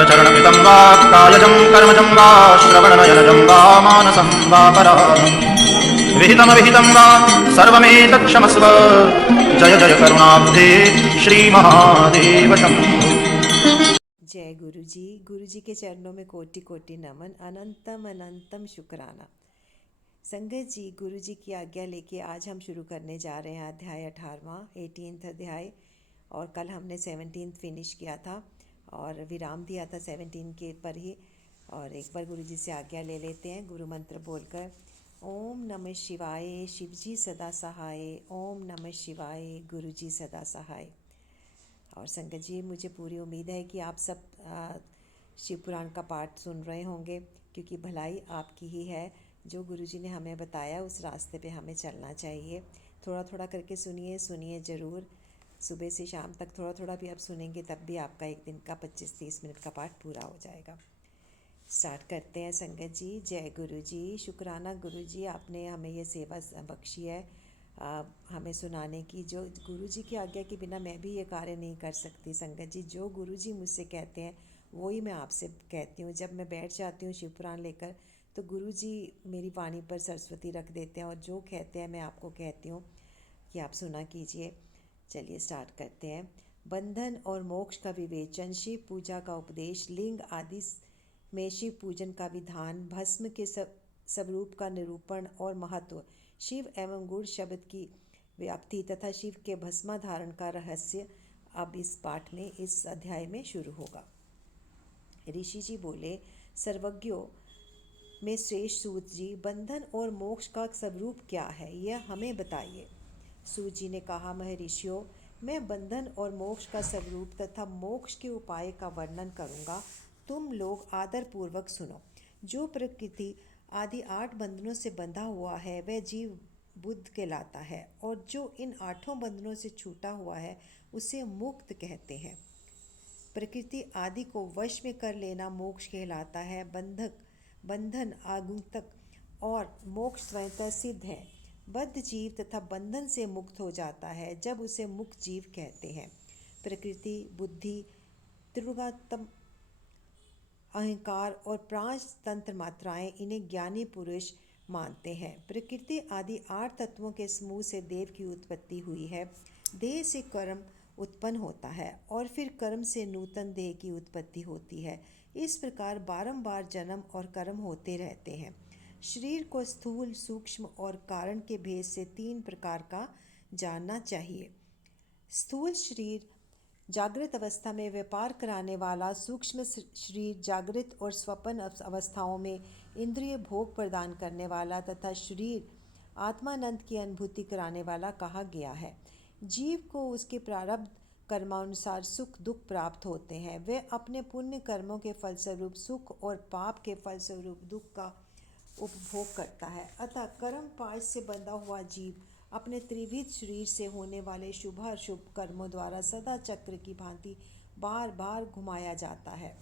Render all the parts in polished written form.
करचरणमिदं वा कायजं कर्मजं वा श्रवणनयनजं वा मानसं वा पराधं विहितमविहितं वा सर्वमेतत्क्षमस्व जय जय करुणाब्धे श्रीमहादेव शम्भो। जय गुरु जी के चरणों में कोटि कोटि नमन, अनंतम अनंतम शुक्राना। संगत जी, गुरु जी की आज्ञा लेके आज हम शुरू करने जा रहे हैं अध्याय 18वां 18th अध्याय। और कल हमने 17th फिनिश किया था और विराम दिया था 17 के पर ही। और एक बार गुरु जी से आज्ञा ले लेते हैं गुरु मंत्र बोलकर। ओम नमः शिवाय, शिव जी सदा सहाय। ओम नमः शिवाय, गुरु जी सदा सहाय। और संगत जी, मुझे पूरी उम्मीद है कि आप सब शिव पुराण का पाठ सुन रहे होंगे, क्योंकि भलाई आपकी ही है। जो गुरुजी ने हमें बताया उस रास्ते पे हमें चलना चाहिए। थोड़ा थोड़ा करके सुनिए ज़रूर। सुबह से शाम तक थोड़ा थोड़ा भी आप सुनेंगे तब भी आपका एक दिन का 25-30 मिनट का पाठ पूरा हो जाएगा। स्टार्ट करते हैं संगत जी। जय गुरु जी। शुक्राना गुरु जी, आपने हमें ये सेवा बख्शी है हमें सुनाने की। जो गुरु जी की आज्ञा के बिना मैं भी ये कार्य नहीं कर सकती संगत जी। जो गुरु जी मुझसे कहते हैं वही मैं आपसे कहती हूँ। जब मैं बैठ जाती हूँ शिव पुराण लेकर तो गुरु जी मेरी वाणी पर सरस्वती रख देते हैं और जो कहते हैं मैं आपको कहती हूँ कि आप सुना कीजिए। चलिए स्टार्ट करते हैं। बंधन और मोक्ष का विवेचन, शिव पूजा का उपदेश, लिंग आदि में शिव पूजन का विधान, भस्म के स्वरूप का निरूपण और महत्व, शिव एवं गुण शब्द की व्याप्ति तथा शिव के भस्मा धारण का रहस्य अब इस पाठ में, इस अध्याय में शुरू होगा। ऋषि जी बोले, सर्वज्ञों में श्रेष्ठ सूत जी, बंधन और मोक्ष का स्वरूप क्या है यह हमें बताइए। सूत जी ने कहा, महर्षियों, मैं बंधन और मोक्ष का स्वरूप तथा मोक्ष के उपाय का वर्णन करूंगा। तुम लोग आदर पूर्वक सुनो। जो प्रकृति आदि 8 बंधनों से बंधा हुआ है वह जीव बुद्ध कहलाता है, और जो इन 8 बंधनों से छूटा हुआ है उसे मुक्त कहते हैं। प्रकृति आदि को वश में कर लेना मोक्ष कहलाता है। बंधन आगंतुक और मोक्ष स्वयंतः सिद्ध है। बद्ध जीव तथा बंधन से मुक्त हो जाता है जब उसे मुक्त जीव कहते हैं। प्रकृति, बुद्धि, त्रिगुणात्म अहंकार और प्राण तंत्र मात्राएं इन्हें ज्ञानी पुरुष मानते हैं। प्रकृति आदि 8 तत्वों के समूह से देव की उत्पत्ति हुई है। देह से कर्म उत्पन्न होता है और फिर कर्म से नूतन देह की उत्पत्ति होती है। इस प्रकार बारंबार जन्म और कर्म होते रहते हैं। शरीर को स्थूल, सूक्ष्म और कारण के भेद से 3 प्रकार का जानना चाहिए। स्थूल शरीर जागृत अवस्था में व्यापार कराने वाला, सूक्ष्म शरीर जागृत और स्वप्न अवस्थाओं में इंद्रिय भोग प्रदान करने वाला तथा शरीर आत्मानंद की अनुभूति कराने वाला कहा गया है। जीव को उसके प्रारब्ध कर्मानुसार सुख दुख प्राप्त होते हैं। वे अपने पुण्य कर्मों के फलस्वरूप सुख और पाप के फलस्वरूप दुख का उपभोग करता है। अतः कर्म पाश से बंधा हुआ जीव अपने त्रिविध शरीर से होने वाले शुभ अशुभ कर्मों द्वारा सदा चक्र की भांति बार बार घुमाया जाता है।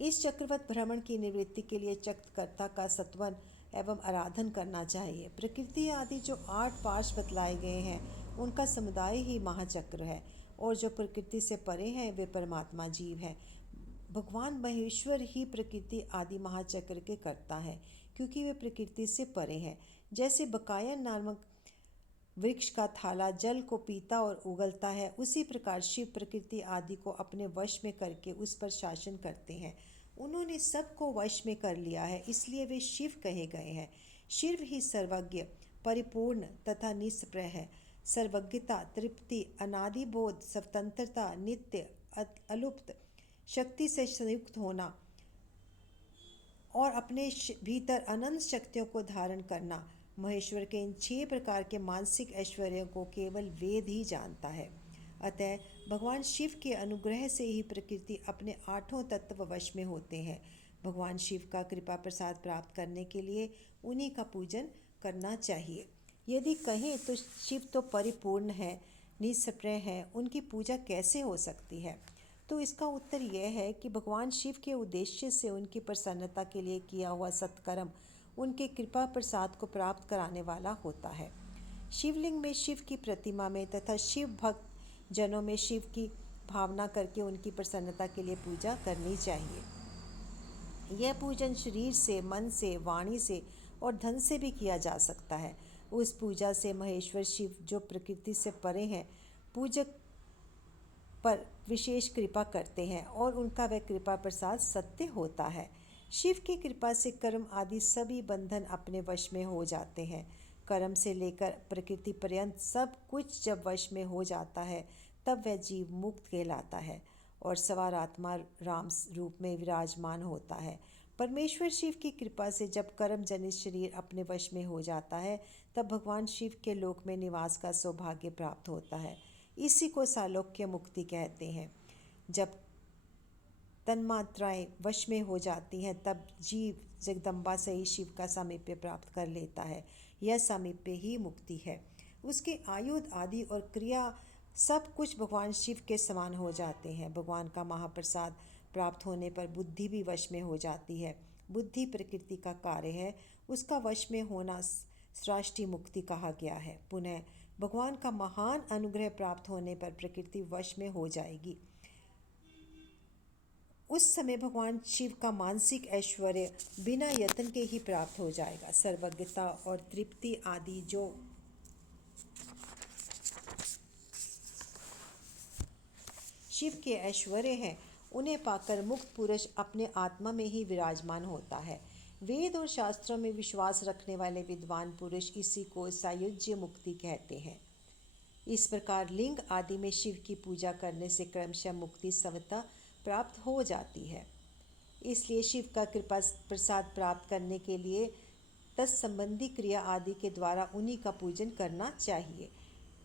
इस चक्रवत भ्रमण की निवृत्ति के लिए चक्रकर्ता का सत्वन एवं आराधन करना चाहिए। प्रकृति आदि जो 8 पाश बतलाए गए हैं उनका समुदाय ही महाचक्र है, और जो प्रकृति से परे हैं वे परमात्मा जीव हैं। भगवान महेश्वर ही प्रकृति आदि महाचक्र के कर्ता है, क्योंकि वे प्रकृति से परे हैं। जैसे बकाया नामक वृक्ष का थाला जल को पीता और उगलता है, उसी प्रकार शिव प्रकृति आदि को अपने वश में करके उस पर शासन करते हैं। उन्होंने सबको वश में कर लिया है, इसलिए वे शिव कहे गए हैं। शिव ही सर्वज्ञ, परिपूर्ण तथा निष्प्रय है। सर्वज्ञता, तृप्ति, अनादिबोध, स्वतंत्रता, नित्य, अलुप्त, शक्ति से संयुक्त होना और अपने भीतर अनंत शक्तियों को धारण करना, महेश्वर के इन 6 प्रकार के मानसिक ऐश्वर्यों को केवल वेद ही जानता है। अतः भगवान शिव के अनुग्रह से ही प्रकृति अपने 8 तत्व वश में होते हैं। भगवान शिव का कृपा प्रसाद प्राप्त करने के लिए उन्हीं का पूजन करना चाहिए। यदि कहें तो शिव तो परिपूर्ण है, निष्प्रय है, उनकी पूजा कैसे हो सकती है? तो इसका उत्तर यह है कि भगवान शिव के उद्देश्य से उनकी प्रसन्नता के लिए किया हुआ सत्कर्म उनके कृपा प्रसाद को प्राप्त कराने वाला होता है। शिवलिंग में, शिव की प्रतिमा में तथा शिव भक्त जनों में शिव की भावना करके उनकी प्रसन्नता के लिए पूजा करनी चाहिए। यह पूजन शरीर से, मन से, वाणी से और धन से भी किया जा सकता है। उस पूजा से महेश्वर शिव, जो प्रकृति से परे हैं, पूजक पर विशेष कृपा करते हैं और उनका वह कृपा प्रसाद सत्य होता है। शिव की कृपा से कर्म आदि सभी बंधन अपने वश में हो जाते हैं। कर्म से लेकर प्रकृति पर्यंत सब कुछ जब वश में हो जाता है, तब वह जीव मुक्त कहलाता है और सवार आत्मा राम रूप में विराजमान होता है। परमेश्वर शिव की कृपा से जब कर्म जनित शरीर अपने वश में हो जाता है, तब भगवान शिव के लोक में निवास का सौभाग्य प्राप्त होता है। इसी को सालोक्य मुक्ति कहते हैं। जब तन्मात्राएं वश में हो जाती हैं, तब जीव जगदम्बा से ही शिव का सामीप्य प्राप्त कर लेता है। यह सामीप्य ही मुक्ति है। उसके आयुध आदि और क्रिया सब कुछ भगवान शिव के समान हो जाते हैं। भगवान का महाप्रसाद प्राप्त होने पर बुद्धि भी वश में हो जाती है। बुद्धि प्रकृति का कार्य है, उसका वश में होना सृष्टि मुक्ति कहा गया है। पुनः भगवान का महान अनुग्रह प्राप्त होने पर प्रकृति वश में हो जाएगी। उस समय भगवान शिव का मानसिक ऐश्वर्य बिना यत्न के ही प्राप्त हो जाएगा। सर्वज्ञता और तृप्ति आदि जो शिव के ऐश्वर्य हैं, उन्हें पाकर मुक्त पुरुष अपने आत्मा में ही विराजमान होता है। वेद और शास्त्रों में विश्वास रखने वाले विद्वान पुरुष इसी को सायुज्य मुक्ति कहते हैं। इस प्रकार लिंग आदि में शिव की पूजा करने से क्रमशः मुक्ति स्वतः प्राप्त हो जाती है। इसलिए शिव का कृपा प्रसाद प्राप्त करने के लिए तत्संबंधी क्रिया आदि के द्वारा उन्हीं का पूजन करना चाहिए।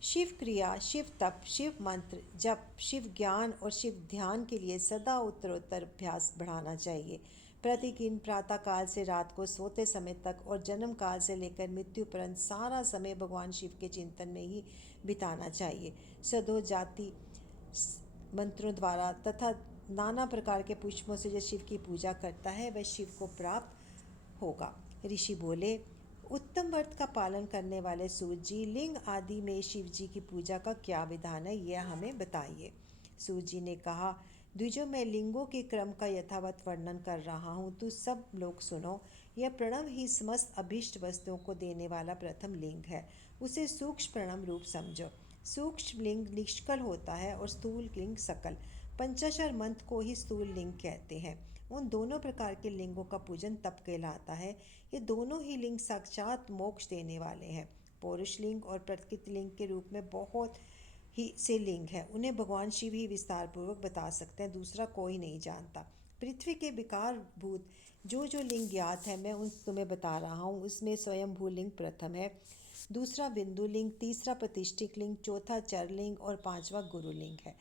शिव क्रिया, शिव तप, शिव मंत्र जप, शिव ज्ञान और शिव ध्यान के लिए सदा उत्तरोत्तर अभ्यास बढ़ाना चाहिए। प्रतिदिन प्रातः काल से रात को सोते समय तक और जन्म काल से लेकर मृत्यु पर्यंत सारा समय भगवान शिव के चिंतन में ही बिताना चाहिए। सदो जाति मंत्रों द्वारा तथा नाना प्रकार के पुष्पों से जो शिव की पूजा करता है, वह शिव को प्राप्त होगा। ऋषि बोले, उत्तम व्रत का पालन करने वाले सूत जी, लिंग आदि में शिव जी की पूजा का क्या विधान है, यह हमें बताइए। सूत जी ने कहा, द्विजों, मैं लिंगों के क्रम का यथावत वर्णन कर रहा हूँ, तो सब लोग सुनो। यह प्रणव ही समस्त अभीष्ट वस्तुओं को देने वाला प्रथम लिंग है। उसे सूक्ष्म प्रणव रूप समझो। सूक्ष्म लिंग निष्कल होता है और स्थूल लिंग सकल। पंचाक्षर मंत्र को ही स्थूल लिंग कहते हैं। उन दोनों प्रकार के लिंगों का पूजन तप कहलाता है। ये दोनों ही लिंग साक्षात मोक्ष देने वाले हैं। पौरुष लिंग और प्रकृति लिंग के रूप में बहुत ही से लिंग है, उन्हें भगवान शिव ही विस्तार पूर्वक बता सकते हैं, दूसरा कोई नहीं जानता। पृथ्वी के विकार भूत जो जो लिंग ज्ञात है, मैं उन तुम्हें बता रहा हूँ। उसमें स्वयंभू लिंग प्रथम है, दूसरा बिंदु लिंग, तीसरा प्रतिष्ठित लिंग, चौथा चर लिंग और पांचवा गुरु लिंग है।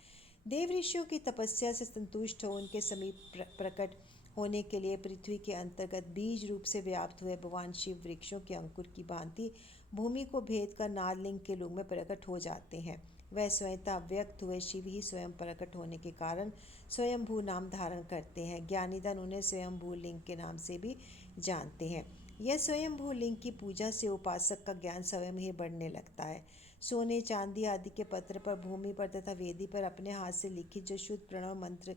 देव ऋषियों की तपस्या से संतुष्ट हो उनके समीप प्रकट होने के लिए पृथ्वी के अंतर्गत बीज रूप से व्याप्त हुए भगवान शिव वृक्षों के अंकुर की भांति भूमि को भेद कर नादलिंग के रूप में प्रकट हो जाते हैं। वह स्वयंता व्यक्त हुए शिव ही स्वयं प्रकट होने के कारण स्वयंभू नाम धारण करते हैं। ज्ञानीजन उन्हें स्वयंभू लिंग के नाम से भी जानते हैं। यह स्वयंभू लिंग की पूजा से उपासक का ज्ञान स्वयं ही बढ़ने लगता है। सोने, चांदी आदि के पत्र पर, भूमि पर तथा वेदी पर अपने हाथ से लिखित जो शुद्ध प्रणव मंत्र,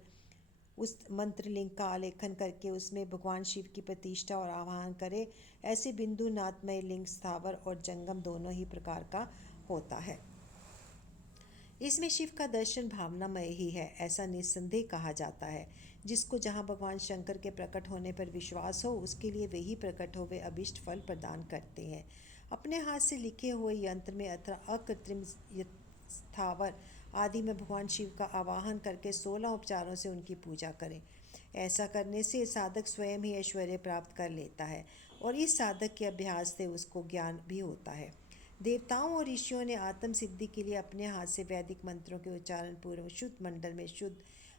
उस मंत्र लिंग का आलेखन करके उसमें भगवान शिव की प्रतिष्ठा और आवाहन करे। ऐसे बिंदु नाथमय लिंग स्थावर और जंगम दोनों ही प्रकार का होता है। इसमें शिव का दर्शन भावनामय ही है, ऐसा निस्संदेह कहा जाता है। जिसको जहाँ भगवान शंकर के प्रकट होने पर विश्वास हो, उसके लिए वे ही प्रकट हो, वे अभिष्ट फल प्रदान करते हैं। अपने हाथ से लिखे हुए यंत्र में अथवा अकृत्रिम स्थावर आदि में भगवान शिव का आवाहन करके 16 उपचारों से उनकी पूजा करें। ऐसा करने से साधक स्वयं ही ऐश्वर्य प्राप्त कर लेता है और इस साधक के अभ्यास से उसको ज्ञान भी होता है। देवताओं और ऋषियों ने आत्म सिद्धि के लिए अपने हाथ से वैदिक मंत्रों के उच्चारण पूर्वक शुद्ध मंडल में शुद्ध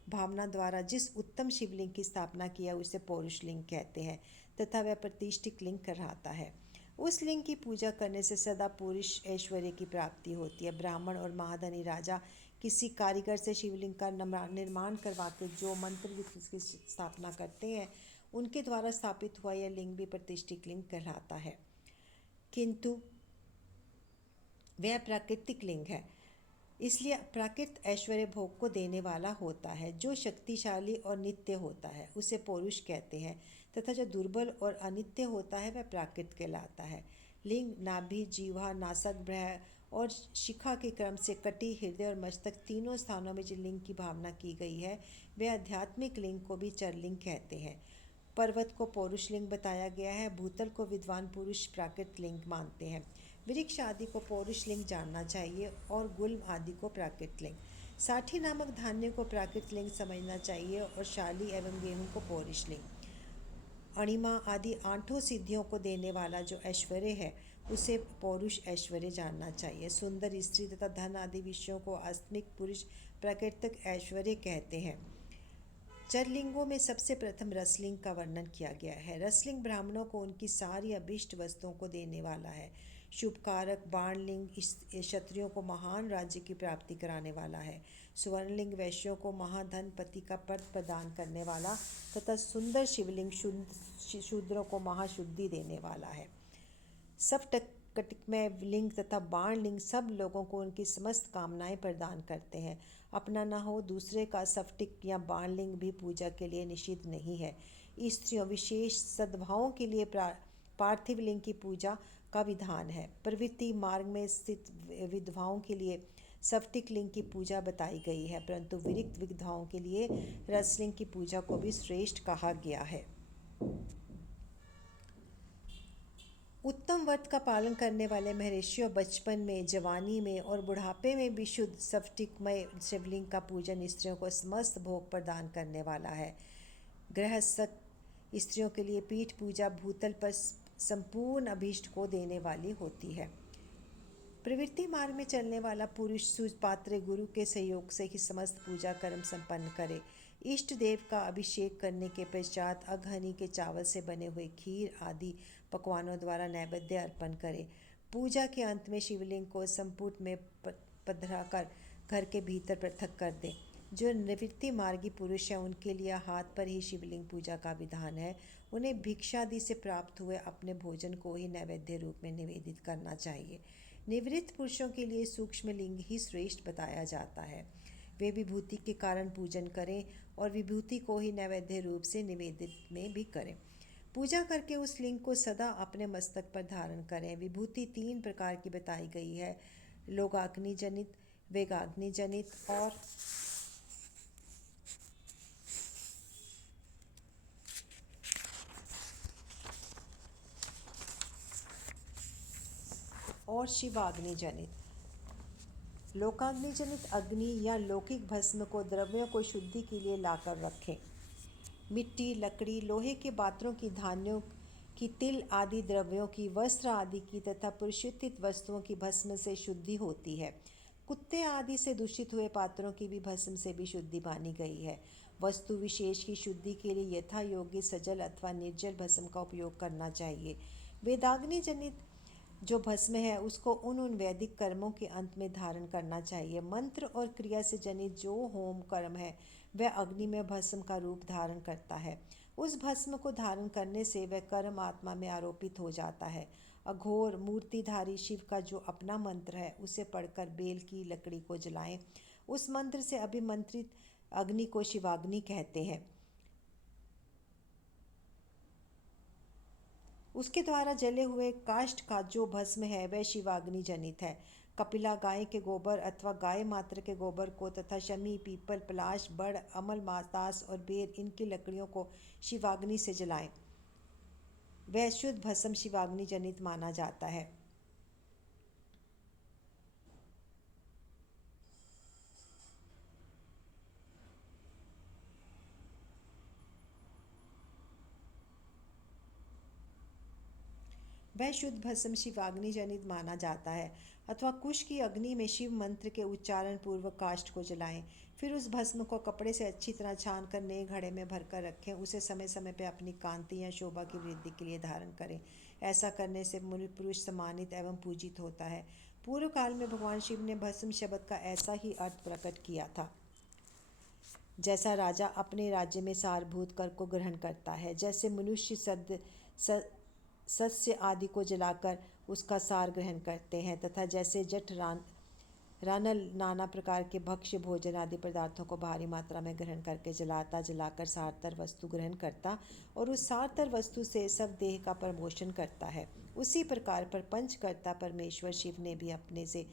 भावना द्वारा जिस उत्तम शिवलिंग की स्थापना किया, उसे पौरुष लिंग कहते हैं तथा वह प्रतिष्ठित लिंग कहलाता है। उस लिंग की पूजा करने से सदा पुरुष ऐश्वर्य की प्राप्ति होती है। ब्राह्मण और महाधनी राजा किसी कारीगर से शिवलिंग का निर्माण करवा के जो मंत्र की स्थापना करते हैं, उनके द्वारा स्थापित हुआ यह लिंग भी प्रतिष्ठित लिंग कहलाता है, किंतु वह प्राकृतिक लिंग है। इसलिए प्राकृत ऐश्वर्य भोग को देने वाला होता है। जो शक्तिशाली और नित्य होता है उसे पौरुष कहते हैं, तथा जो दुर्बल और अनित्य होता है वह प्राकृत कहलाता है। लिंग, नाभि, जीवा, नासक, ब्रह और शिखा के क्रम से कटी, हृदय और मस्तक तीनों स्थानों में जिन लिंग की भावना की गई है वे आध्यात्मिक लिंग को भी चरलिंग कहते हैं। पर्वत को पौरुष लिंग बताया गया है। भूतल को विद्वान पुरुष प्राकृत लिंग मानते हैं। वृक्ष आदि को पौरुष लिंग जानना चाहिए और गुल्म आदि को प्राकृत लिंग। साठी नामक धान्य को प्राकृत लिंग समझना चाहिए और शाली एवं गेहूं को पौरुष लिंग। अणिमा आदि आठों सिद्धियों को देने वाला जो ऐश्वर्य है उसे पौरुष ऐश्वर्य जानना चाहिए। सुंदर स्त्री तथा धन आदि विषयों को आत्मिक पुरुष प्राकृतिक ऐश्वर्य कहते हैं। चरलिंगों में सबसे प्रथम रसलिंग का वर्णन किया गया है। रसलिंग ब्राह्मणों को उनकी सारी अभीष्ट वस्तुओं को देने वाला है। शुभकारक बाणलिंग क्षत्रियों को महान राज्य की प्राप्ति कराने वाला है। स्वर्णलिंग वैश्यों को महाधन पति का पद प्रदान करने वाला तथा सुंदर शिवलिंग शूद्रों को महाशुद्धि देने वाला है। सप्तकटिकमय लिंग तथा बाणलिंग सब लोगों को उनकी समस्त कामनाएं प्रदान करते हैं। अपना न हो दूसरे का सफ्टिक या बाणलिंग भी पूजा के लिए निषिद्ध नहीं है। स्त्रियों विशेष सद्भावों के लिए पार्थिव लिंग की पूजा का विधान है। प्रवृत्ति मार्ग में स्थित विधवाओं के लिए सफ्टिक लिंग की पूजा बताई गई है, परंतु विरक्त विधवाओं के लिए रसलिंग की पूजा को भी श्रेष्ठ कहा गया है। उत्तम व्रत का पालन करने वाले महर्षियों बचपन में, जवानी में और बुढ़ापे में भी शुद्ध सफ्टिकमय शिवलिंग का पूजन स्त्रियों को समस्त भोग प्रदान करने वाला है। गृहस्थ स्त्रियों के लिए पीठ पूजा भूतल पर संपूर्ण अभीष्ट को देने वाली होती है। प्रवृत्ति मार्ग में चलने वाला पुरुष सुपात्र गुरु के सहयोग से ही समस्त पूजा कर्म संपन्न करे। इष्ट देव का अभिषेक करने के पश्चात अघनी के चावल से बने हुए खीर आदि पकवानों द्वारा नैवेद्य अर्पण करे। पूजा के अंत में शिवलिंग को संपुट में पधरा कर घर के भीतर पृथक कर दे। जो निवृत्ति मार्गी पुरुष हैं उनके लिए हाथ पर ही शिवलिंग पूजा का विधान है। उन्हें भिक्षादि से प्राप्त हुए अपने भोजन को ही नैवेद्य रूप में निवेदित करना चाहिए। निवृत्त पुरुषों के लिए सूक्ष्म लिंग ही श्रेष्ठ बताया जाता है। वे विभूति के कारण पूजन करें और विभूति को ही नैवेद्य रूप से निवेदित में भी करें। पूजा करके उस लिंग को सदा अपने मस्तक पर धारण करें। विभूति 3 प्रकार की बताई गई है: लोकाग्नि जनित, वेगाग्नि जनित और शिवाग्नि जनित। लोकाग्नि जनित अग्नि या लौकिक भस्म को द्रव्यों को शुद्धि के लिए लाकर रखें। मिट्टी, लकड़ी, लोहे के पात्रों की, धान्यों की, तिल आदि द्रव्यों की, वस्त्र आदि की तथा परिशुद्धित वस्तुओं की भस्म से शुद्धि होती है। कुत्ते आदि से दूषित हुए पात्रों की भी भस्म से भी शुद्धि मानी गई है। वस्तु विशेष की शुद्धि के लिए यथा योग्य सजल अथवा निर्जल भस्म का उपयोग करना चाहिए। वेदाग्नि जनित जो भस्म है उसको उन वैदिक कर्मों के अंत में धारण करना चाहिए। मंत्र और क्रिया से जनित जो होम कर्म है वह अग्नि में भस्म का रूप धारण करता है। उस भस्म को धारण करने से वह कर्म आत्मा में आरोपित हो जाता है। अघोर मूर्तिधारी शिव का जो अपना मंत्र है उसे पढ़कर बेल की लकड़ी को जलाएं। उस मंत्र से अभिमंत्रित अग्नि को शिवाग्नि कहते हैं। उसके द्वारा जले हुए काष्ठ का जो भस्म है वह शिवाग्नि जनित है। कपिला गाय के गोबर अथवा गाय मात्र के गोबर को तथा शमी, पीपल, पलाश, बड़, अमल, मातास और बेर इनकी लकड़ियों को शिवाग्नि से जलाएं। वह शुद्ध भस्म शिवाग्नि जनित माना जाता है। वह शुद्ध भस्म शिवाग्नि जनित माना जाता है। अथवा कुश की अग्नि में शिव मंत्र के उच्चारण पूर्वक काष्ठ को जलाएं। फिर उस भस्म को कपड़े से अच्छी तरह छान कर नए घड़े में भरकर रखें। उसे समय समय पर अपनी कांति या शोभा की वृद्धि के लिए धारण करें। ऐसा करने से मुनि पुरुष सम्मानित एवं पूजित होता है। पूर्व काल में भगवान शिव ने भस्म शब्द का ऐसा ही अर्थ प्रकट किया था। जैसा राजा अपने राज्य में सारभूत कर को ग्रहण करता है, जैसे मनुष्य सस्य आदि को जलाकर उसका सार ग्रहण करते हैं, तथा जैसे जठ रानल नाना प्रकार के भक्ष्य भोजन आदि पदार्थों को भारी मात्रा में ग्रहण करके जलाकर सारतर वस्तु ग्रहण करता और उस सारतर वस्तु से सब देह का प्रमोशन करता है। उसी प्रकार परपंच करता परमेश्वर शिव ने भी अपने से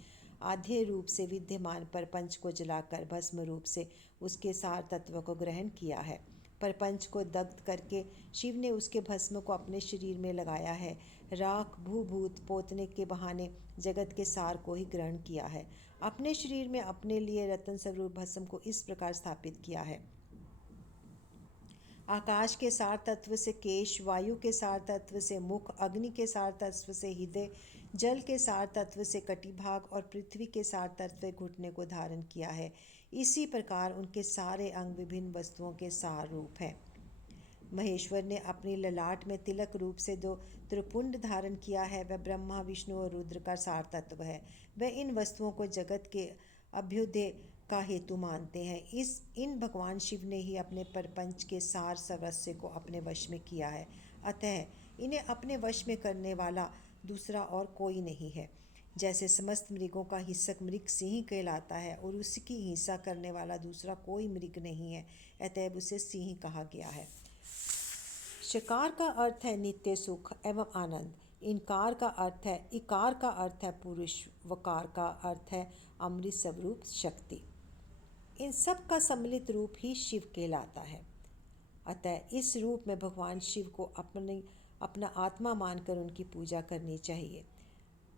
आधे रूप से विद्यमान परपंच को जलाकर भस्म रूप से उसके सार तत्व को ग्रहण किया है। परपंच को दग्ध करके शिव ने उसके भस्म को अपने शरीर में लगाया है। राख भूभूत पोतने के बहाने जगत के सार को ही ग्रहण किया है। अपने शरीर में अपने लिए रतन स्वरूप भस्म को इस प्रकार स्थापित किया है। आकाश के सार तत्व से केश, वायु के सार तत्व से मुख, अग्नि के सार तत्व से हृदय, जल के सार तत्व से कटिभाग और पृथ्वी के सार तत्व से घुटने को धारण किया है। इसी प्रकार उनके सारे अंग विभिन्न वस्तुओं के सार रूप हैं। महेश्वर ने अपनी ललाट में तिलक रूप से जो त्रिपुंड धारण किया है वह ब्रह्मा विष्णु और रुद्र का सार तत्व है। वह इन वस्तुओं को जगत के अभ्युदय का हेतु मानते हैं। इन भगवान शिव ने ही अपने परपंच के सार सर्वस्व को अपने वश में किया है। अतः इन्हें अपने वश में करने वाला दूसरा और कोई नहीं है। जैसे समस्त मृगों का हिंसक मृग सिंह कहलाता है और उसकी हिंसा करने वाला दूसरा कोई मृग नहीं है, अतएव उसे सिंह कहा गया है। शकार का अर्थ है नित्य सुख एवं आनंद। इकार का अर्थ है पुरुष। वकार का अर्थ है अमृत स्वरूप शक्ति। इन सब का सम्मिलित रूप ही शिव कहलाता है। अतः इस रूप में भगवान शिव को अपना आत्मा मानकर उनकी पूजा करनी चाहिए।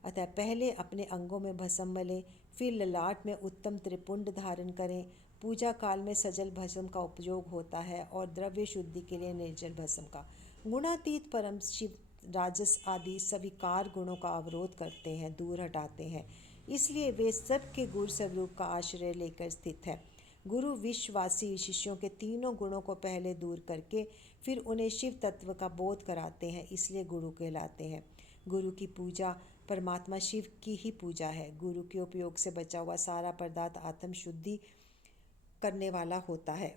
अतः पहले अपने अंगों में भस्म मलें, फिर ललाट में उत्तम त्रिपुंड धारण करें। पूजा काल में सजल भस्म का उपयोग होता है और द्रव्य शुद्धि के लिए निर्जल भस्म का। गुणातीत परम शिव राजस आदि स्वीकार गुणों का अवरोध करते हैं, दूर हटाते हैं। इसलिए वे सबके गुरु स्वरूप का आश्रय लेकर स्थित है। गुरु विश्वासी शिष्यों के तीनों गुणों को पहले दूर करके फिर उन्हें शिव तत्व का बोध कराते हैं, इसलिए गुरु कहलाते हैं। गुरु की पूजा परमात्मा शिव की ही पूजा है। गुरु के उपयोग से बचा हुआ सारा पदार्थ आत्म शुद्धि करने वाला होता है।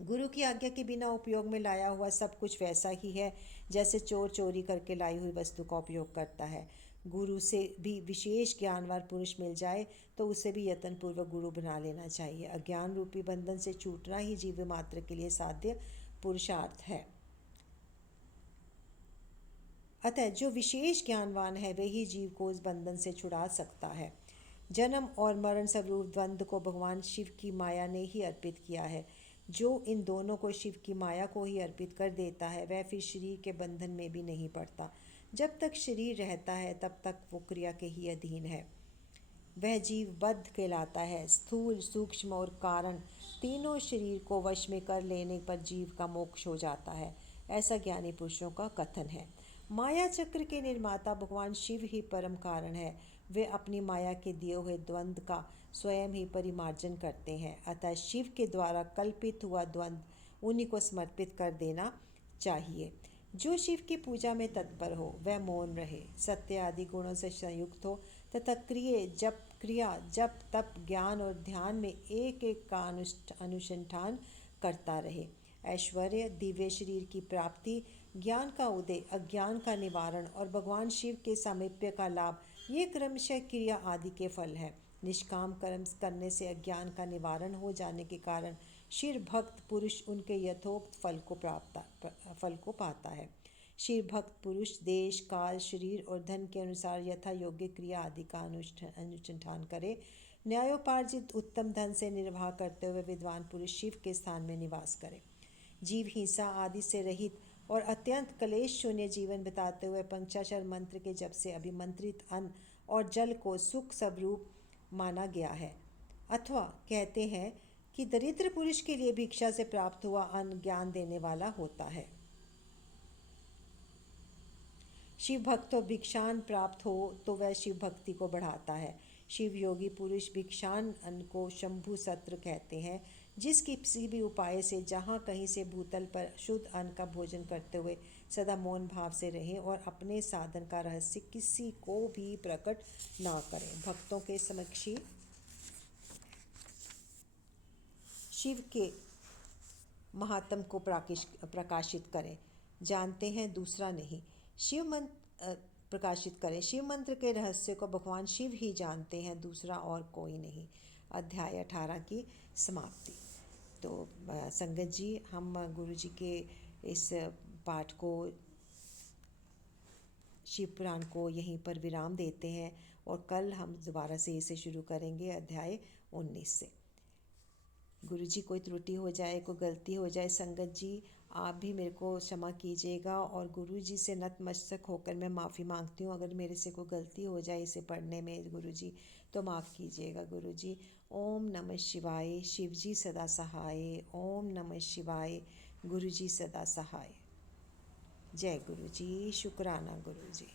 गुरु की आज्ञा के बिना उपयोग में लाया हुआ सब कुछ वैसा ही है जैसे चोर चोरी करके लाई हुई वस्तु का उपयोग करता है। गुरु से भी विशेष ज्ञानवान पुरुष मिल जाए तो उसे भी यत्नपूर्वक गुरु बना लेना चाहिए। अज्ञान रूपी बंधन से छूटना ही जीव मात्र के लिए साध्य पुरुषार्थ है। अतः जो विशेष ज्ञानवान है वही जीव को उस बंधन से छुड़ा सकता है। जन्म और मरण स्वरूप द्वंद्व को भगवान शिव की माया ने ही अर्पित किया है। जो इन दोनों को शिव की माया को ही अर्पित कर देता है वह फिर शरीर के बंधन में भी नहीं पड़ता। जब तक शरीर रहता है तब तक वो क्रिया के ही अधीन है। वह जीव बद्ध कहलाता है। स्थूल, सूक्ष्म और कारण तीनों शरीर को वश में कर लेने पर जीव का मोक्ष हो जाता है, ऐसा ज्ञानी पुरुषों का कथन है। माया चक्र के निर्माता भगवान शिव ही परम कारण है। वे अपनी माया के दिए हुए द्वंद्व का स्वयं ही परिमार्जन करते हैं। अतः शिव के द्वारा कल्पित हुआ द्वंद्व उन्हीं को समर्पित कर देना चाहिए। जो शिव की पूजा में तत्पर हो वह मौन रहे, सत्य आदि गुणों से संयुक्त हो तथा क्रिया जप तप ज्ञान और ध्यान में एक एक का अनुसंधान करता रहे। ऐश्वर्य, दिव्य शरीर की प्राप्ति, ज्ञान का उदय, अज्ञान का निवारण और भगवान शिव के सामीप्य का लाभ, ये क्रमशः क्रिया आदि के फल हैं। निष्काम कर्म करने से अज्ञान का निवारण हो जाने के कारण शिव भक्त पुरुष उनके यथोक्त फल को पाता है। शिव भक्त पुरुष देश काल शरीर और धन के अनुसार यथा योग्य क्रिया आदि का अनुष्ठान करे। न्यायोपार्जित उत्तम धन से निर्वाह करते हुए विद्वान पुरुष शिव के स्थान में निवास करे। जीव हिंसा आदि से रहित और अत्यंत क्लेश शून्य जीवन बिताते हुए पंचाक्षर मंत्र के जप से अभिमंत्रित अन्न और जल को सुख स्वरूप माना गया है। अथवा कहते हैं कि दरिद्र पुरुष के लिए भिक्षा से प्राप्त हुआ अन्न ज्ञान देने वाला होता है। शिव भक्तों भिक्षान प्राप्त हो तो वह शिव भक्ति को बढ़ाता है। शिव योगी पुरुष भिक्षान अन्न को शंभु सत्र कहते हैं। जिस किसी भी उपाय से जहाँ कहीं से भूतल पर शुद्ध अन्न का भोजन करते हुए सदा मौन भाव से रहें और अपने साधन का रहस्य किसी को भी प्रकट ना करें। भक्तों के समक्ष शिव के महात्म को प्रकाशित करें, जानते हैं दूसरा नहीं। शिव मंत्र प्रकाशित करें। शिव मंत्र के रहस्य को भगवान शिव ही जानते हैं, दूसरा और कोई नहीं। अध्याय 18 की समाप्ति। तो संगत जी, हम गुरु जी के इस पाठ को, शिव पुराण को यहीं पर विराम देते हैं और कल हम दोबारा से इसे शुरू करेंगे अध्याय 19 से। गुरु जी कोई त्रुटि हो जाए, कोई गलती हो जाए, संगत जी आप भी मेरे को क्षमा कीजिएगा और गुरु जी से नतमस्तक होकर मैं माफ़ी मांगती हूँ। अगर मेरे से कोई गलती हो जाए इसे पढ़ने में गुरु जी, तो माफ़ कीजिएगा गुरु जी। ओम नमः शिवाय। शिव जी सदा सहाय। ओम नमः शिवाय। गुरु जी सदा सहाय। जय गुरु जी। शुक्राना गुरु जी।